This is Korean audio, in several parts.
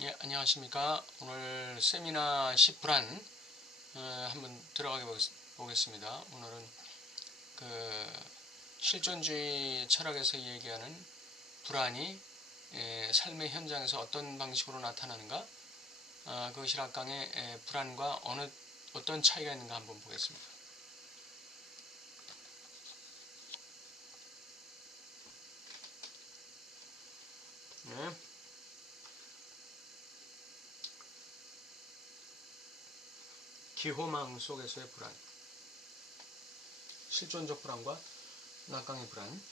예, 안녕하십니까. 오늘 세미나 10불안 한번 들어가게 보겠습니다. 오늘은 그 실존주의 철학에서 얘기하는 불안이 삶의 현장에서 어떤 방식으로 나타나는가, 그 실학강의 불안과 어떤 차이가 있는가 한번 보겠습니다. 네. 기호망 속에서의 불안, 실존적 불안과 낙강의 불안.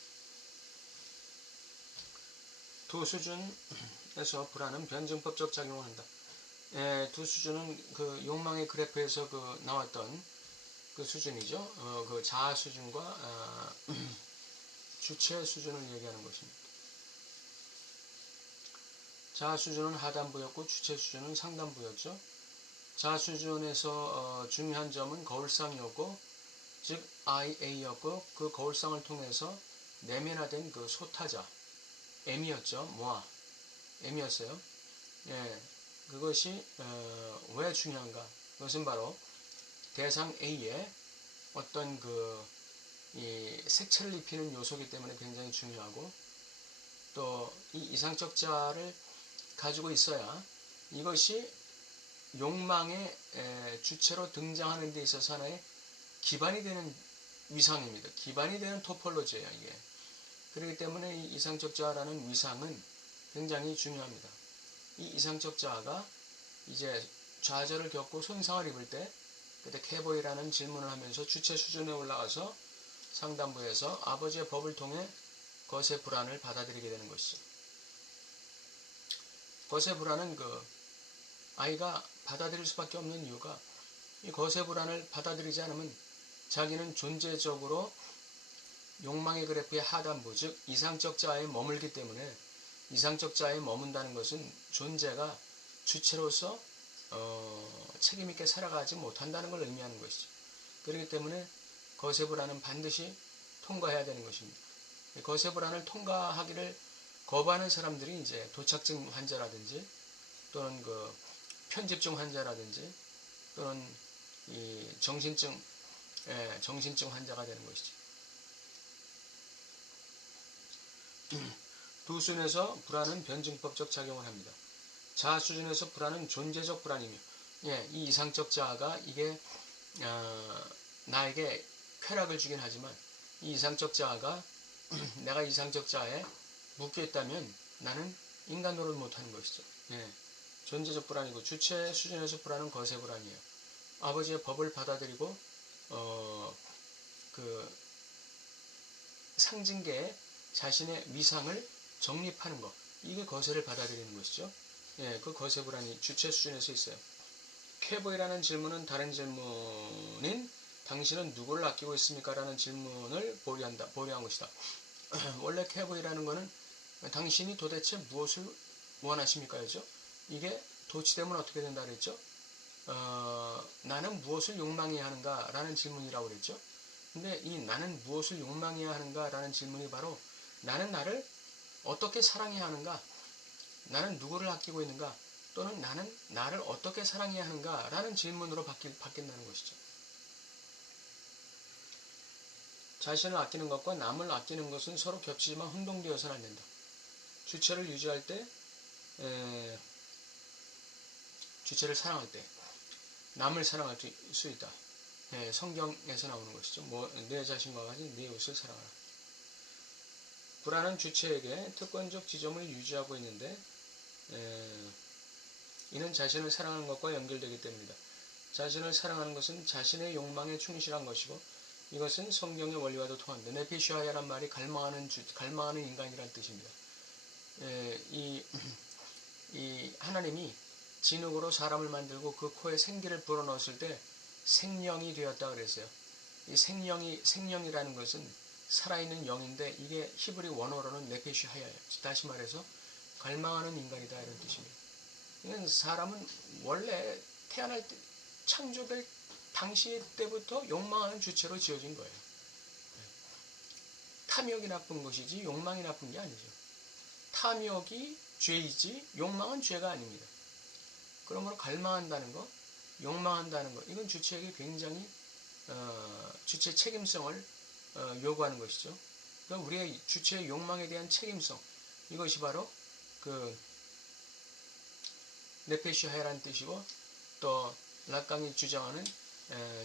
두 수준에서 불안은 변증법적 작용을 한다. 두 수준은 그 욕망의 그래프에서 나왔던 그 수준이죠. 그 자아 수준과 주체 수준을 얘기하는 것입니다. 자아 수준은 하단부였고 주체 수준은 상단부였죠. 자아 수준에서 중요한 점은 거울상이었고, 즉 IA였고, 그 거울상을 통해서 내면화된 그 소타자 M이었죠. 모아 M이었어요. 예, 그것이 왜 중요한가? 그것은 바로 대상 A에 어떤 이 색채를 입히는 요소이기 때문에 굉장히 중요하고, 또 이 이상적 자아를 가지고 있어야 이것이 욕망의 주체로 등장하는 데 있어서 하나의 기반이 되는 위상입니다. 기반이 되는 토폴로지예요, 이게. 그렇기 때문에 이 이상적 자아라는 위상은 굉장히 중요합니다. 이 이상적 자아가 이제 좌절을 겪고 손상을 입을 때, 그때 캐보이라는 질문을 하면서 주체 수준에 올라가서 상단부에서 아버지의 법을 통해 것의 불안을 받아들이게 되는 것이죠. 것의 불안은 아이가 받아들일 수밖에 없는 이유가, 이 것의 불안을 받아들이지 않으면 자기는 존재적으로 욕망의 그래프의 하단부, 즉 이상적 자아에 머물기 때문에, 이상적 자아에 머문다는 것은 존재가 주체로서 책임있게 살아가지 못한다는 걸 의미하는 것이죠. 그렇기 때문에 것의 불안은 반드시 통과해야 되는 것입니다. 것의 불안을 통과하기를 거부하는 사람들이 이제 도착증 환자라든지, 또는 편집증 환자라든지, 또는 이 정신증 환자가 되는 것이죠. 두 수준에서 불안은 변증법적 작용을 합니다. 자아 수준에서 불안은 존재적 불안이며, 이 이상적 자아가 이게 나에게 쾌락을 주긴 하지만, 이 이상적 자아가 내가 이상적 자아에 묶여 있다면 나는 인간 노릇을 못하는 것이죠. 존재적 불안이고, 주체 수준에서 불안은 거세 불안이에요. 아버지의 법을 받아들이고 상징계에 자신의 위상을 정립하는 것, 이게 거세를 받아들이는 것이죠. 그 거세 불안이 주체 수준에서 있어요. 쾌보이라는 질문은 다른 질문인 당신은 누구를 아끼고 있습니까? 라는 질문을 보류한 것이다. 원래 쾌보이라는 것은 당신이 도대체 무엇을 원하십니까? 였죠. 이게 도치되면 어떻게 된다 그랬죠? 나는 무엇을 욕망해야 하는가? 라는 질문이라고 그랬죠. 근데 이 나는 무엇을 욕망해야 하는가? 라는 질문이 바로 나는 나를 어떻게 사랑해야 하는가? 나는 누구를 아끼고 있는가? 또는 나는 나를 어떻게 사랑해야 하는가? 라는 질문으로 바뀐다는 것이죠. 자신을 아끼는 것과 남을 아끼는 것은 서로 겹치지만 혼동되어서는 안 된다. 주체를 유지할 때, 주체를 사랑할 때 남을 사랑할 수 있다. 성경에서 나오는 것이죠. 내 자신과 같이 내 이웃을 사랑하라. 불안은 주체에게 특권적 지점을 유지하고 있는데, 이는 자신을 사랑하는 것과 연결되기 때문이다. 자신을 사랑하는 것은 자신의 욕망에 충실한 것이고, 이것은 성경의 원리와도 통합니다. 네피슈아야란 말이 갈망하는 인간이란 뜻입니다. 이 하나님이 진흙으로 사람을 만들고 그 코에 생기를 불어넣었을 때 생령이 되었다 그랬어요. 이 생령이라는 것은 살아있는 영인데, 이게 히브리 원어로는 네페슈하야예요. 다시 말해서 갈망하는 인간이다, 이런 뜻입니다. 이건 사람은 원래 태어날 때, 창조될 당시 때부터 욕망하는 주체로 지어진 거예요. 탐욕이 나쁜 것이지 욕망이 나쁜 게 아니죠. 탐욕이 죄이지 욕망은 죄가 아닙니다. 그러므로 갈망한다는 거, 욕망한다는 거, 이건 주체에게 굉장히 주체 책임성을 요구하는 것이죠. 그러니까 우리의 주체의 욕망에 대한 책임성, 이것이 바로 그 네페시 하야라는 뜻이고, 또 락강이 주장하는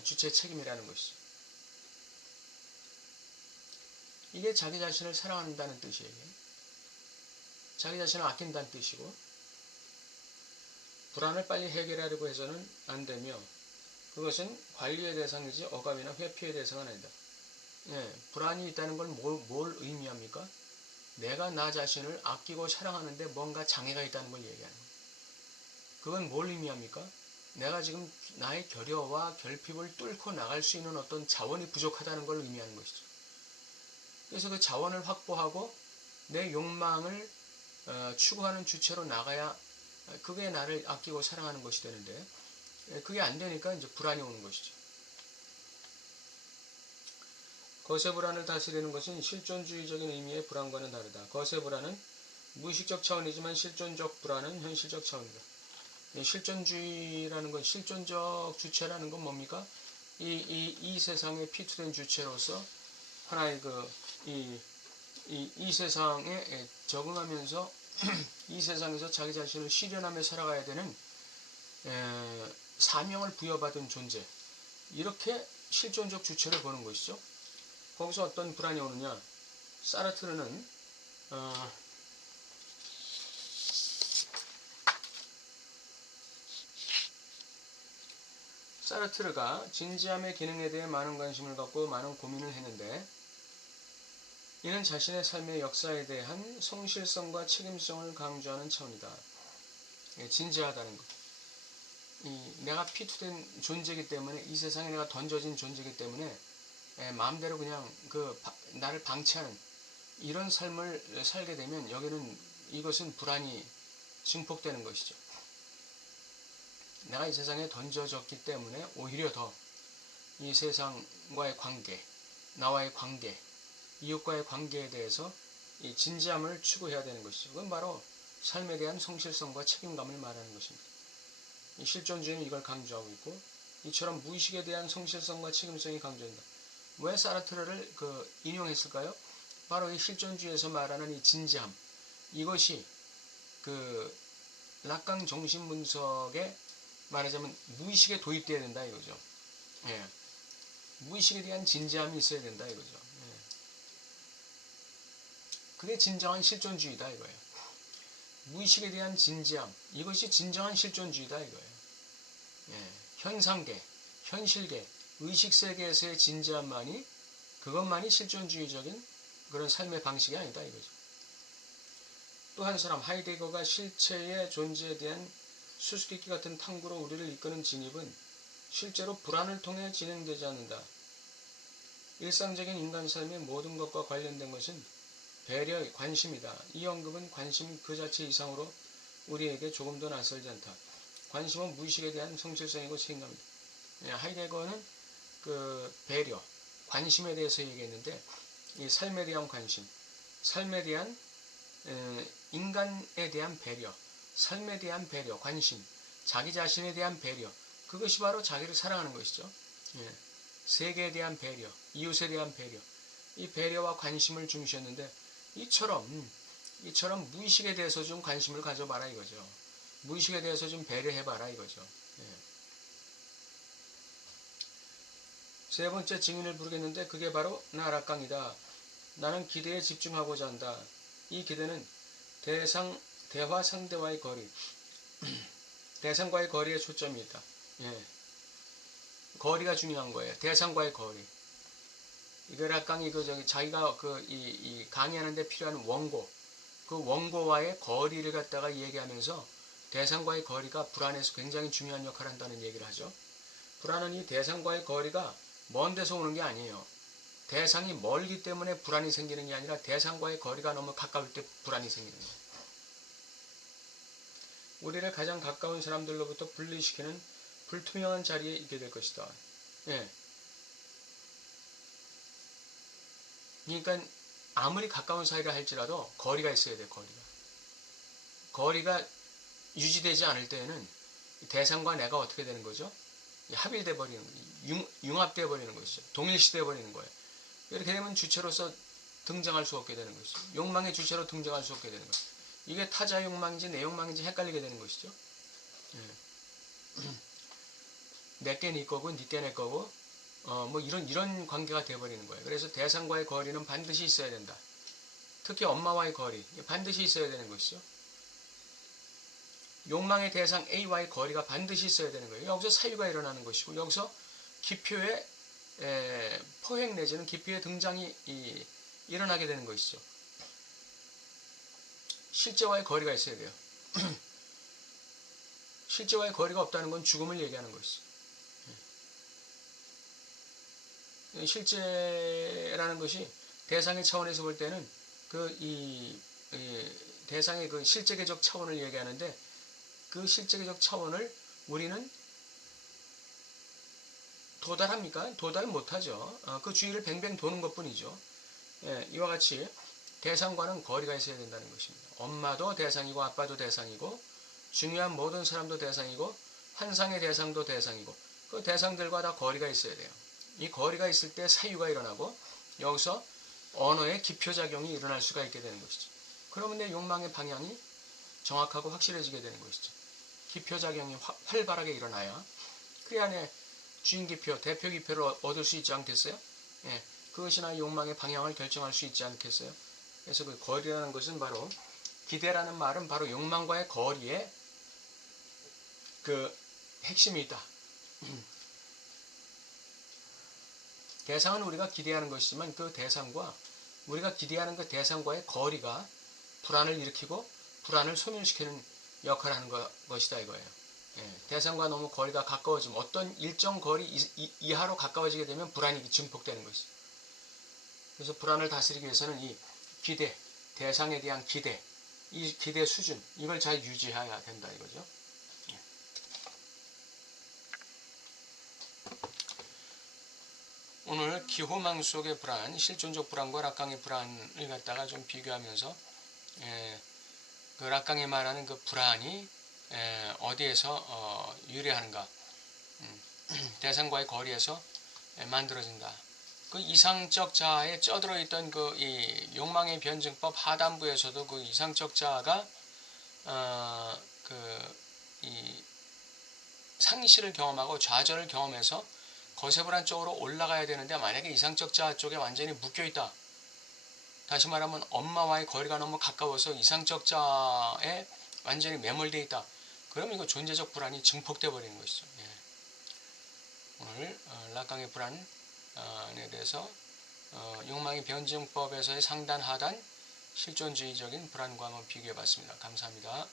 주체 책임이라는 것이죠. 이게 자기 자신을 사랑한다는 뜻이에요. 자기 자신을 아낀다는 뜻이고, 불안을 빨리 해결하려고 해서는 안 되며, 그것은 관리의 대상이지 억압이나 회피의 대상은 아니다. 예, 불안이 있다는 걸 뭘 의미합니까? 내가 나 자신을 아끼고 사랑하는데 뭔가 장애가 있다는 걸 얘기하는 거예요. 그건 뭘 의미합니까? 내가 지금 나의 결여와 결핍을 뚫고 나갈 수 있는 어떤 자원이 부족하다는 걸 의미하는 것이죠. 그래서 그 자원을 확보하고 내 욕망을 추구하는 주체로 나가야 그게 나를 아끼고 사랑하는 것이 되는데, 그게 안 되니까 이제 불안이 오는 것이죠. 거세 불안을 다스리는 것은 실존주의적인 의미의 불안과는 다르다. 거세 불안은 무의식적 차원이지만 실존적 불안은 현실적 차원이다. 실존주의라는 건, 실존적 주체라는 건 뭡니까? 이 세상에 피투된 주체로서 하나의 이 세상에 적응하면서 이 세상에서 자기 자신을 실현하며 살아가야 되는 사명을 부여받은 존재, 이렇게 실존적 주체를 보는 것이죠. 거기서 어떤 불안이 오느냐? 사르트르는 사르트르가 진지함의 기능에 대해 많은 관심을 갖고 많은 고민을 했는데, 이는 자신의 삶의 역사에 대한 성실성과 책임성을 강조하는 차원이다. 진지하다는 것. 내가 피투된 존재이기 때문에, 이 세상에 내가 던져진 존재이기 때문에 마음대로 그냥 나를 방치하는 이런 삶을 살게 되면 이것은 불안이 증폭되는 것이죠. 내가 이 세상에 던져졌기 때문에 오히려 더 이 세상과의 관계, 나와의 관계, 이웃과의 관계에 대해서 이 진지함을 추구해야 되는 것이죠. 그건 바로 삶에 대한 성실성과 책임감을 말하는 것입니다. 이 실존주의는 이걸 강조하고 있고, 이처럼 무의식에 대한 성실성과 책임성이 강조된다. 왜 사르트르를 인용했을까요? 바로 이 실존주의에서 말하는 이 진지함, 이것이 락강 정신 분석에 말하자면 무의식에 도입되어야 된다 이거죠. 예. 무의식에 대한 진지함이 있어야 된다 이거죠. 예. 그게 진정한 실존주의다 이거예요. 무의식에 대한 진지함, 이것이 진정한 실존주의다 이거예요. 예. 현상계, 현실계, 의식세계에서의 진지함만이, 그것만이 실존주의적인 그런 삶의 방식이 아니다 이거죠. 또 한 사람, 하이데거가 실체의 존재에 대한 수수께끼 같은 탐구로 우리를 이끄는 진입은 실제로 불안을 통해 진행되지 않는다. 일상적인 인간 삶의 모든 것과 관련된 것은 배려, 관심이다. 이 언급은 관심 그 자체 이상으로 우리에게 조금 더 낯설지 않다. 관심은 무의식에 대한 성실성이고 책임감이다. 하이데거는 배려, 관심에 대해서 얘기했는데, 이 삶에 대한 관심, 삶에 대한 인간에 대한 배려, 삶에 대한 배려, 관심, 자기 자신에 대한 배려, 그것이 바로 자기를 사랑하는 것이죠. 예. 세계에 대한 배려, 이웃에 대한 배려, 이 배려와 관심을 중시했는데, 이처럼 무의식에 대해서 좀 관심을 가져봐라 이거죠. 무의식에 대해서 좀 배려해봐라 이거죠. 예. 세 번째 증인을 부르겠는데, 그게 바로 나 락강이다. 나는 기대에 집중하고자 한다. 이 기대는 대화 상대와의 거리, 대상과의 거리에 초점이 있다. 예. 거리가 중요한 거예요. 대상과의 거리. 이거 락강이 자기가 이 강의하는데 필요한 원고, 그 원고와의 거리를 갖다가 얘기하면서 대상과의 거리가 불안에서 굉장히 중요한 역할을 한다는 얘기를 하죠. 불안은 이 대상과의 거리가 먼 데서 오는 게 아니에요. 대상이 멀기 때문에 불안이 생기는 게 아니라 대상과의 거리가 너무 가까울 때 불안이 생기는 거예요. 우리를 가장 가까운 사람들로부터 분리시키는 불투명한 자리에 있게 될 것이다. 예. 그러니까 아무리 가까운 사이라 할지라도 거리가 있어야 돼요. 거리가 유지되지 않을 때에는 대상과 내가 어떻게 되는 거죠? 합일돼 버리는 거예요. 융합돼 버리는 것이죠. 동일시돼 버리는 거예요. 이렇게 되면 주체로서 등장할 수 없게 되는 것이죠. 욕망의 주체로 등장할 수 없게 되는 것이죠. 이게 타자 욕망인지 내 욕망인지 헷갈리게 되는 것이죠. 내게 네 거고 니께 내 거고 뭐 이런 관계가 돼버리는 거예요. 그래서 대상과의 거리는 반드시 있어야 된다. 특히 엄마와의 거리 반드시 있어야 되는 것이죠. 욕망의 대상 A와의 거리가 반드시 있어야 되는 거예요. 여기서 사유가 일어나는 것이고 여기서 기표의 포획 내지는 기표의 등장이 일어나게 되는 것이죠. 실제와의 거리가 있어야 돼요. 실제와의 거리가 없다는 건 죽음을 얘기하는 것이죠. 실제라는 것이 대상의 차원에서 볼 때는 대상의 그 실제계적 차원을 얘기하는데 그 실제계적 차원을 우리는 도달합니까? 도달 못하죠. 그 주위를 뱅뱅 도는 것 뿐이죠. 이와 같이 대상과는 거리가 있어야 된다는 것입니다. 엄마도 대상이고 아빠도 대상이고 중요한 모든 사람도 대상이고 환상의 대상도 대상이고 그 대상들과 다 거리가 있어야 돼요. 이 거리가 있을 때 사유가 일어나고 여기서 언어의 기표작용이 일어날 수가 있게 되는 것이죠. 그러면 내 욕망의 방향이 정확하고 확실해지게 되는 것이죠. 기표작용이 활발하게 일어나야 그래야 내 주인기표, 대표기표를 얻을 수 있지 않겠어요? 그것이 나의 욕망의 방향을 결정할 수 있지 않겠어요? 그래서 그 거리라는 것은 바로 기대라는 말은 바로 욕망과의 거리에 그 핵심이 있다. 대상은 우리가 기대하는 것이지만 그 대상과 우리가 기대하는 그 대상과의 거리가 불안을 일으키고 불안을 소멸시키는 역할을 하는 것이다 이거예요. 대상과 너무 거리가 가까워지면 어떤 일정 거리 이하로 가까워지게 되면 불안이 증폭되는 것이죠. 그래서 불안을 다스리기 위해서는 이 기대, 대상에 대한 기대, 이 기대 수준 이걸 잘 유지해야 된다 이거죠. 오늘 기호망 속의 불안, 실존적 불안과 락강의 불안을 갖다가 좀 비교하면서 그 락강이 말하는 그 불안이 어디에서 유래하는가? 대상과의 거리에서 만들어진다. 그 이상적 자아에 쩌들어 있던 그 이 욕망의 변증법 하단부에서도 그 이상적 자아가 이 상실을 경험하고 좌절을 경험해서 거세불안 쪽으로 올라가야 되는데 만약에 이상적 자아 쪽에 완전히 묶여있다. 다시 말하면 엄마와의 거리가 너무 가까워서 이상적 자아에 완전히 매몰되어 있다. 그러면 이거 존재적 불안이 증폭되어 버리는 것이죠. 오늘 락강의 불안에 대해서 욕망의 변증법에서의 상단 하단 실존주의적인 불안과 한번 비교해 봤습니다. 감사합니다.